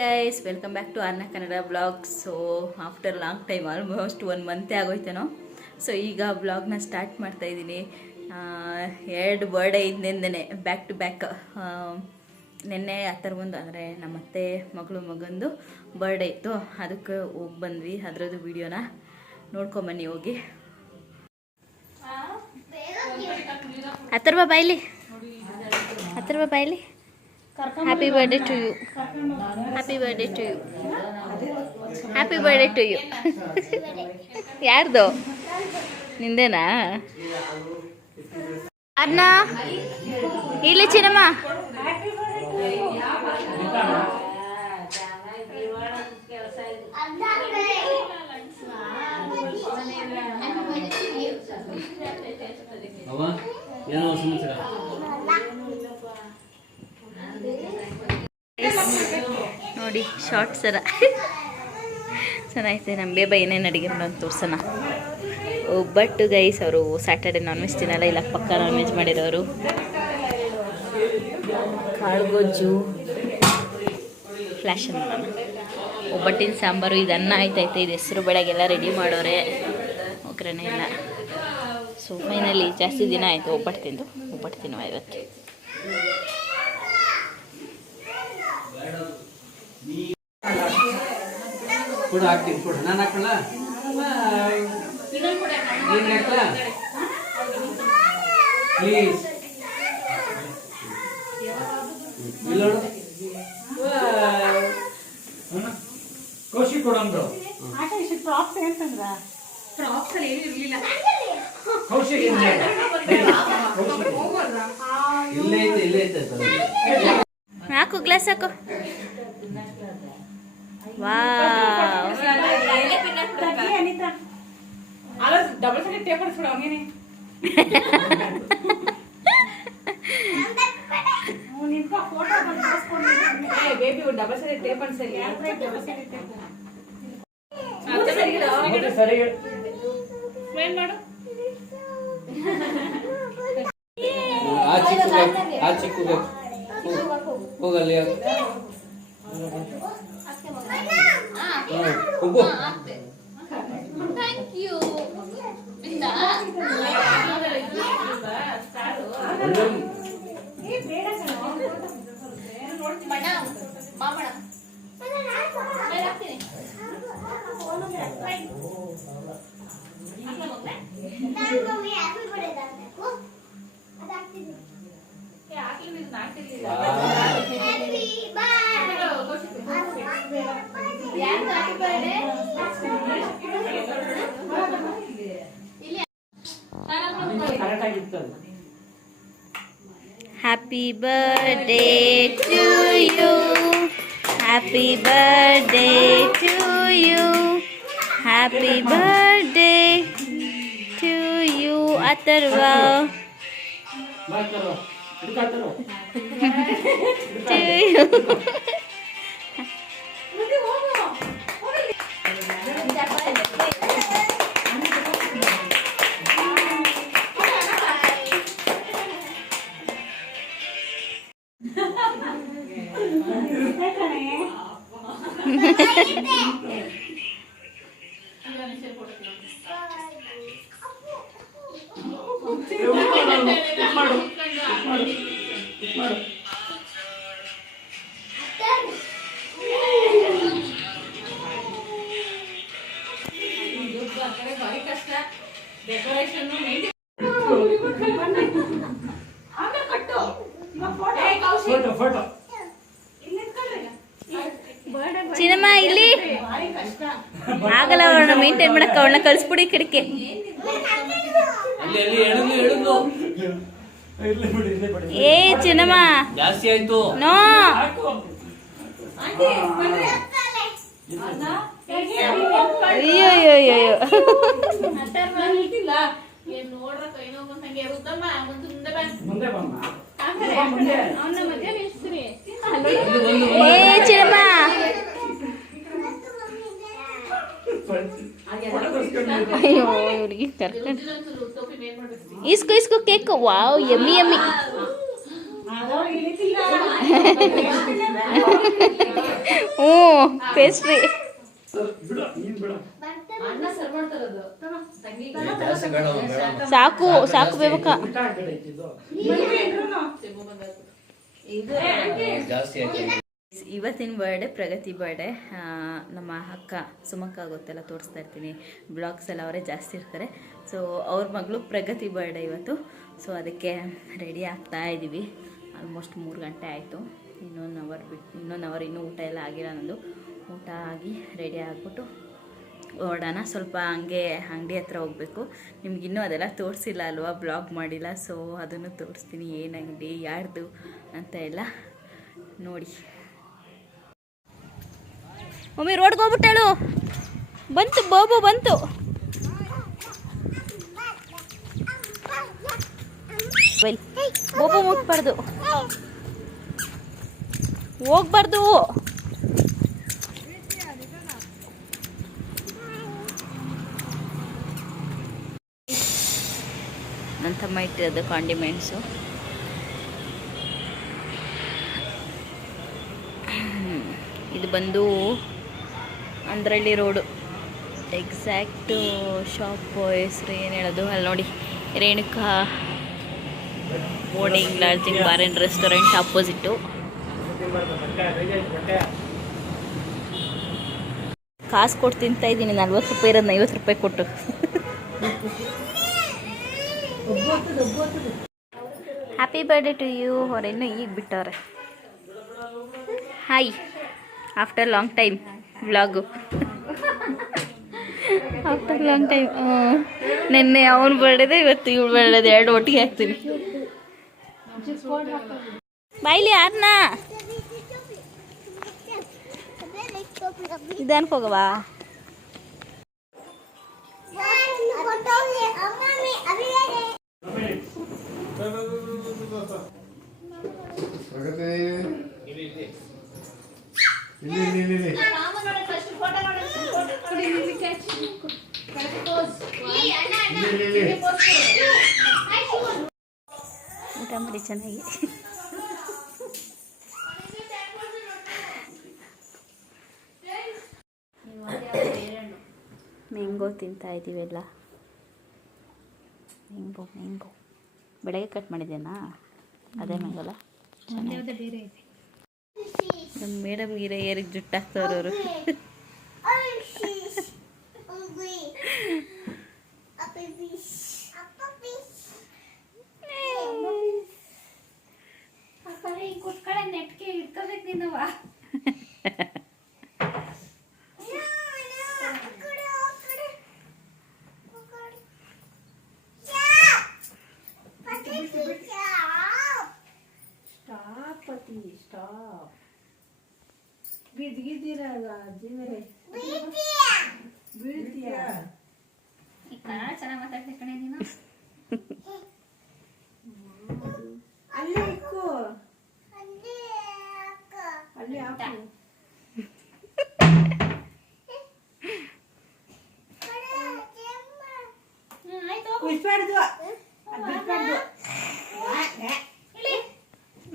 Guys welcome back to Arna Kannada blog. So after long time almost 1 ಮಂತೇ ಆಗೋಯ್ತೇನೋ. ಸೊ ಈಗ ಬ್ಲಾಗ್ನ ಸ್ಟಾರ್ಟ್ ಮಾಡ್ತಾ ಇದ್ದೀನಿ. 2 ಬರ್ಡೇ ಹಿಂದೆಂದೇ ಬ್ಯಾಕ್ ಟು ಬ್ಯಾಕ್. ನಿನ್ನೆ ಬಂದು ಅಂದರೆ ನಮ್ಮತ್ತೆ ಮಗಂದು ಬರ್ಡೇ ಇತ್ತು, ಅದಕ್ಕೆ ಹೋಗಿ ಬಂದ್ವಿ. ಅದರದ್ದು ವಿಡಿಯೋನ ನೋಡ್ಕೊಂಬನ್ನಿ ಹೋಗಿ. ಬಾಯ್ಲಿ happy birthday to you, happy birthday to you, happy birthday to you. ಯಾರ್ದು? ನಿಂದೇನಾ? ಅನ್ನ ಇಲ್ಲಿ ಚಿನ್ನಮ್ಮ. ನೋಡಿ ಶಾರ್ಟ್ಸ್ ಎಲ್ಲ ಚೆನ್ನಾಗಿದೆ. ನಮ್ಮ ಬೇಬ ಏನೇನು ಅಡುಗೆ ಮಾಡೋದು ತೋರ್ಸೋಣ. ಒಬ್ಬಟ್ಟು ಗೈಸ್, ಅವರು ಸ್ಯಾಟರ್ಡೆ ನಾನ್ ವೆಜ್ ತಿನ್ನಲ್ಲ, ಇಲ್ಲ ಪಕ್ಕ ನಾನ್ ವೆಜ್ ಮಾಡಿರೋರು. ಕಾಳುಗೊಜ್ಜು, ಫ್ಲ್ಯಾಶ್ ಅಂತ ಒಬ್ಬಟ್ಟಿನ ಸಾಂಬಾರು, ಇದು ಅನ್ನ ಆಯ್ತೈತೆ, ಇದು ಹೆಸರು ಬೆಳಗ್ಗೆಲ್ಲ ರೆಡಿ ಮಾಡೋರೆ, ಒಗ್ಗರಣೆ ಎಲ್ಲ. ಸೊ ಫೈನಲಿ ಜಾಸ್ತಿ ದಿನ ಆಯಿತು ಒಬ್ಬಟ್ಟು ತಿನ್ನುವ ಇವತ್ತು. ಕೂಡ ಹಾಕ್ತೀನಿ, ಕೂಡ ನಾನು ಹಾಕಲ್ಲ, ಪ್ಲೀಸ್. ಕೋಶಿ ಕೊಡಂದ್ರು ಇಲ್ಲೇ ಐತೆ ಹಾಕು ಗ್ಲಾಸ್ ಹಾಕು. ಡಬಲ್ ಸೈಡ್ ಟೇಪ್ ಹೊಡಿಸ್ಬಿಡ ಅವನೇನೆ. ಬೇಬಿ ಡಬಲ್ ಸೈಡ್ ಟೇಪ್ ಅನ್ಸರಿ. ಸರಿ ಸ್ಮೈಲ್ ಮಾಡು. ಆ ಚಿಕ್ಕ ಹೋಗಲ್ಲಿ ಹೋಗು. Thank you. Happy birthday to you, happy birthday to you, happy birthday to you Atharva, to you. ಚಿನ್ನಮ್ಮ ಇಲ್ಲಿ ಆಗಲ್ಲ, ಅವಳನ್ನ ಮೇಂಟೈನ್ ಮಾಡಕ್ಕೆ ಅವಳನ್ನ ಕಳಿಸ್ಬಿಡಿ ಕಡೆಗೆ. ಏ ಚಿನ್ನಮ್ಮ ಜಾಸ್ತಿ ಆಯ್ತು. ನೋ ಅಯ್ಯೋ ಅಯ್ಯೋ ಏ ಚಿನ್ನಮ್ಮ ಅಯ್ಯೋ ಹುಡುಗಿ ಕರ್ಕೊಂಡು ಇಸ್ಕೋ ಕೇಕ್. Wow yummy yummy. ಹ್ಞೂ ಪೇಸ್ಟ್ರಿ ಜಾಸ್ತಿ ಬೇಡ ಬೇಡ. ಸಾಕು ಸಾಕು ಬೇಕ ಜಾಸ್ತಿ ಆಯ್ತು. ಇವತ್ತಿನ ಬರ್ಡೇ ಪ್ರಗತಿ ಬರ್ಡೇ. ನಮ್ಮ ಅಕ್ಕ ಸುಮಕ್ಕ ಗೊತ್ತೆಲ್ಲ ತೋರಿಸ್ತಾ ಇರ್ತೀನಿ ಬ್ಲಾಗ್ಸ್ ಎಲ್ಲ ಅವರೇ ಜಾಸ್ತಿ ಇರ್ತಾರೆ. ಸೊ ಅವ್ರ ಮಗಳು ಪ್ರಗತಿ ಬರ್ಡೇ ಇವತ್ತು. ಸೊ ಅದಕ್ಕೆ ರೆಡಿ ಆಗ್ತಾ ಇದ್ದೀವಿ. ಆಲ್ಮೋಸ್ಟ್ 3 ಗಂಟೆ ಆಯಿತು. ಇನ್ನೊಂದು ಅವರ್ ಇನ್ನೂ ಊಟ ಎಲ್ಲ ಆಗಿಲ್ಲ. ನಂದು ಊಟ ಆಗಿ ರೆಡಿ ಆಗಿಬಿಟ್ಟು ಹೊರಡೋಣ. ಸ್ವಲ್ಪ ಹಂಗೆ ಅಂಗಡಿ ಹತ್ರ ಹೋಗಬೇಕು. ನಿಮ್ಗಿನ್ನೂ ಅದೆಲ್ಲ ತೋರಿಸಿಲ್ಲ ಅಲ್ವಾ, ಬ್ಲಾಗ್ ಮಾಡಿಲ್ಲ. ಸೊ ಅದನ್ನು ತೋರಿಸ್ತೀನಿ, ಏನು ಅಂಗಡಿ ಯಾರ್ದು ಅಂತ ಎಲ್ಲ ನೋಡಿ. ಒಮ್ಮೆ ರೋಡ್ಗೆ ಹೋಗ್ಬಿಟ್ಟಳು. ಬಂತು ಬೋಬು ಬಂತು. ಬೋಬು ಮುಟ್ಬಾರ್ದು, ಹೋಗ್ಬಾರ್ದು. ನನ್ನ ತಮ್ಮ ಇಟ್ಟಿರೋದು ಕಾಂಡಿಮೆಂಟ್ಸು. ಇದು ಬಂದು ಅಂದ್ರಳ್ಳಿ ರೋಡು. ಎಕ್ಸಾಕ್ಟು ಶಾಪ್ ಹೆಸರು ಏನು ಹೇಳೋದು, ಅಲ್ಲಿ ನೋಡಿ Renuka boarding lodging bar and restaurant opposite. ಕಾಸು ಕೊಟ್ಟು ತಿಂತಾ ಇದ್ದೀನಿ. 40 ರೂಪಾಯಿ ಇರೋದು 50 ರೂಪಾಯಿ ಕೊಟ್ಟು. Happy birthday to you. ಅವರೇನು ಈಗ ಬಿಟ್ಟವ್ರೆ. Hi, after long time vlog. After long time. ನಿನ್ನೆ ಅವನು ಬರ್ಡೇದೆ, ಇವತ್ತು ಇವಳು ಬರ್ಡೇದೆ, 2 ಒಟ್ಟಿಗೆ ಹಾಕ್ತೀನಿ. ಬಾಯ್ಲಿ ಯಾರನ್ನ ಇದನ್ಕ ಹೋಗವಾ. ಊಟ ಮಾಡಿ ಚೆನ್ನಾಗಿ. ಮ್ಯಾಂಗೋ ತಿಂತಾ ಇದ್ದೀವೆಲ್ಲ. ಮ್ಯಾಂಗೋ ಬೆಳಗ್ಗೆ ಕಟ್ ಮಾಡಿದ್ದೇನಾ, ಅದೇ ಮ್ಯಾಂಗೋಲ್ಲ. ನಮ್ಮ ಮೇಡಮ್ ಗೀರ ಏರಿಗೆ ಜುಟ್ಟಾಕ್ತವ್ರು ಅವರು.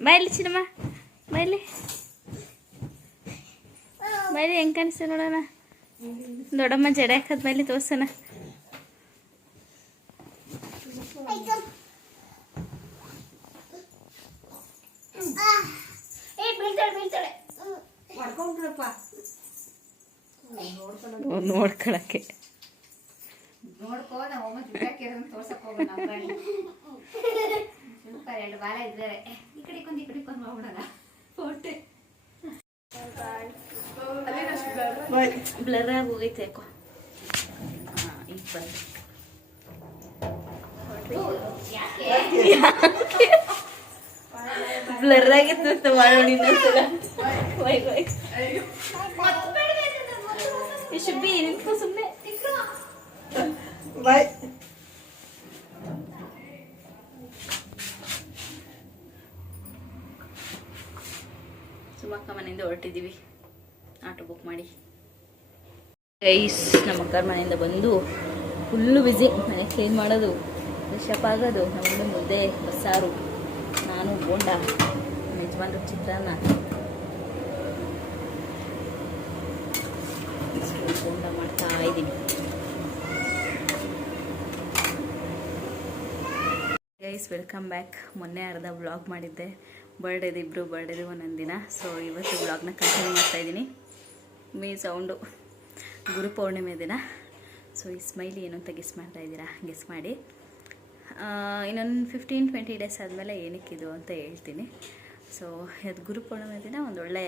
ಬೈಲಿ ಚಿನ್ನಮ್ಮ, ಬೈಲಿ ಬೈಲಿ. ಹೆಂಗೆ ಕಾಣಿಸ್ತು ನೋಡೋಣ. ದೊಡ್ಡಮ್ಮ ಜಡೆ ಹಾಕದ್ಮೇಲೆ ತೋರ್ಸೋಣ. ನೋಡ್ಕೊಳಕ್ಕೆ ಬ್ಲರ್ ಆಗಿ ಹೋಗೈತೆ ಯಾಕೋ. ಈಗ ಬಂದು ಬ್ಲರ್ ಆಗಿತ್ತು ಮಾಡೋಣ ಇನ್ನೊಂದ್ಸಲ. ಶುಬ್ಬಿ ನಿಂತ್ಕೋ ಸುಮ್ಮನೆ. ಬಾಯ್. ಸುಮಕ್ಕ ಮನೆಯಿಂದ ಹೊರಟಿದ್ದೀವಿ ಆಟೋ ಬುಕ್ ಮಾಡಿ. ಗೈಸ್, ನಮ್ಮ ಅಕ್ಕರ ಮನೆಯಿಂದ ಬಂದು ಫುಲ್ಲು ಬಿಸಿ. ಮನೆ ಕ್ಲೀನ್ ಮಾಡೋದು, ಫ್ರೆಶ್ ಅಪ್ ಆಗೋದು. ನಮ್ಮದು ಮುದ್ದೆ ಬಸ್ಸಾರು, ನಾನು ಬೋಂಡ ಯಜಮಾನ್ರು ಚಿತ್ರಾನ್ನ ಬೋಂಡ ಮಾಡ್ತಾ ಇದ್ದೀನಿ. Guys welcome back. ಮೊನ್ನೆ ಅರ್ಧ ವ್ಲಾಗ್ ಮಾಡಿದ್ದೆ, ಬರ್ಡೇದು ಇಬ್ಬರು ಬರ್ಡೇದು ಒಂದೊಂದು ದಿನ. ಸೊ ಇವತ್ತು ವ್ಲಾಗ್ನ ಕಂಟಿನ್ಯೂ ಮಾಡ್ತಾಯಿದ್ದೀನಿ. ಸೌಂಡು ಗುರುಪೌರ್ಣಿಮೆ ದಿನ. ಸೊ ಈ ಸ್ಮೈಲಿ ಏನು ಅಂತ ಗೆಸ್ ಮಾಡ್ತಾಯಿದ್ದೀರಾ? ಗೆಸ್ ಮಾಡಿ. ಇನ್ನೊಂದು 15-20 ಡೇಸ್ ಆದಮೇಲೆ ಏನಕ್ಕಿದು ಅಂತ ಹೇಳ್ತೀನಿ. ಸೊ ಇದು ಗುರುಪೌರ್ಣಿಮೆ ದಿನ ಒಂದೊಳ್ಳೆ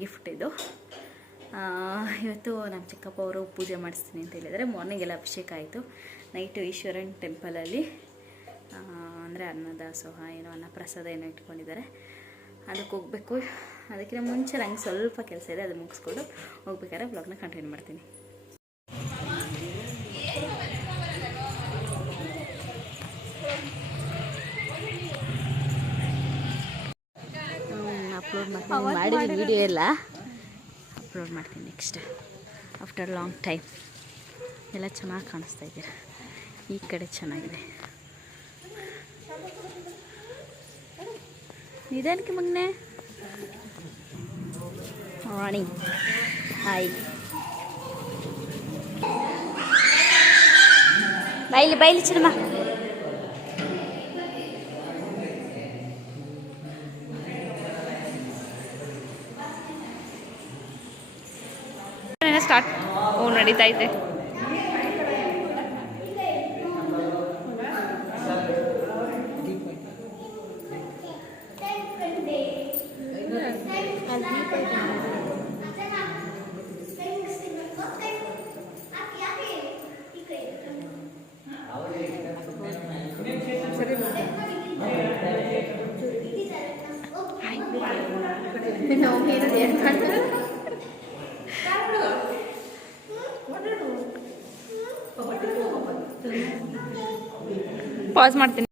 ಗಿಫ್ಟ್ ಇದು. ಇವತ್ತು ನಮ್ಮ ಚಿಕ್ಕಪ್ಪ ಅವರು ಪೂಜೆ ಮಾಡಿಸ್ತೀನಿ ಅಂತ ಹೇಳಿದರೆ ಮಾರ್ನಿಂಗೆಲ್ಲ ಅಭಿಷೇಕ ಆಯಿತು. ನೈಟು ಈಶ್ವರನ್ ಟೆಂಪಲಲ್ಲಿ ಅಂದರೆ ಅನ್ನದಾಸೋಹ ಏನೋ ಅನ್ನಪ್ರಸಾದ ಏನೋ ಇಟ್ಕೊಂಡಿದ್ದಾರೆ, ಅದಕ್ಕೆ ಹೋಗಬೇಕು. ಅದಕ್ಕಿಂತ ಮುಂಚೆ ನಂಗೆ ಸ್ವಲ್ಪ ಕೆಲಸ ಇದೆ, ಅದು ಮುಗಿಸ್ಕೊಂಡು ಹೋಗ್ಬೇಕಾದ್ರೆ ವ್ಲಾಗ್ನ ಕಂಟಿನ್ಯೂ ಮಾಡ್ತೀನಿ. ಅಪ್ಲೋಡ್ ಮಾಡ್ತೀನಿ, ಮಾಡಿದ್ದೀನಿ ವಿಡಿಯೋ ಎಲ್ಲ ಅಪ್ಲೋಡ್ ಮಾಡ್ತೀನಿ ನೆಕ್ಸ್ಟ್ ಆಫ್ಟರ್ ಲಾಂಗ್ ಟೈಮ್. ಎಲ್ಲ ಚೆನ್ನಾಗಿ ಕಾಣಿಸ್ತಾ ಇದ್ದೀರ, ಈ ಕಡೆ ಚೆನ್ನಾಗಿದೆ. ನಿಧಾನಕ್ಕೆ ಮಗನೆ ರಾಣಿ. ಹಾಯ್ ಬೈಲಿ ಬೈಲಿ ಚಿನ್ನಮ್ಮ. ಸ್ಟಾರ್ಟ್ ನಡೀತಾ ಇದೆ. ಪಾಸ್ ಮಾಡ್ತೀನಿ.